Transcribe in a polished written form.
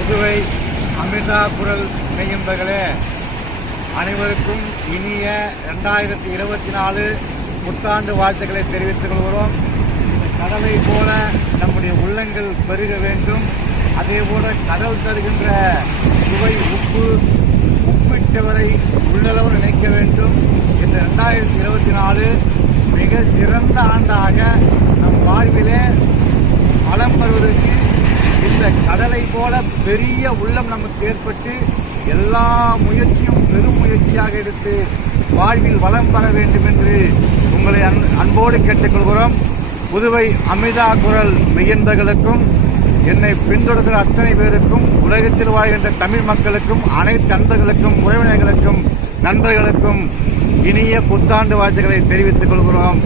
புதுவை அமிர்தா குரல் மெய்யன்பர்களே, அனைவருக்கும் இனிய 2024 புத்தாண்டு வாழ்த்துக்களை தெரிவித்துக் கொள்கிறோம். கடலை போல நம்முடைய உள்ளங்கள் பெருக வேண்டும். அதே போல கடல் தருகின்ற சுவை உப்பிட்டவரை உள்ளளவு நினைக்க வேண்டும். இந்த 2024 மிக சிறந்த ஆண்டாக நம் வாழ்விலே வளம் பெறுவதற்கு இந்த கடலை போல பெரிய உள்ளம் நமக்கு ஏற்பட்டு எல்லா முயற்சியும் பெரும் முயற்சியாக எடுத்து வாழ்வில் வளம் பெற வேண்டும் என்று உங்களை அன்போடு கேட்டுக்கொள்கிறோம். புதுவை அமிர்தா குரல் மெய்யன்பர்களுக்கும் என்னை பின்தொடர்கிற அத்தனை பேருக்கும், உலகத்தில் வாழ்கின்ற தமிழ் மக்களுக்கும், அனைத்து நண்பர்களுக்கும், உறவினர்களுக்கும், நண்பர்களுக்கும் இனிய புத்தாண்டு வாழ்த்துக்களை தெரிவித்துக் கொள்கிறோம்.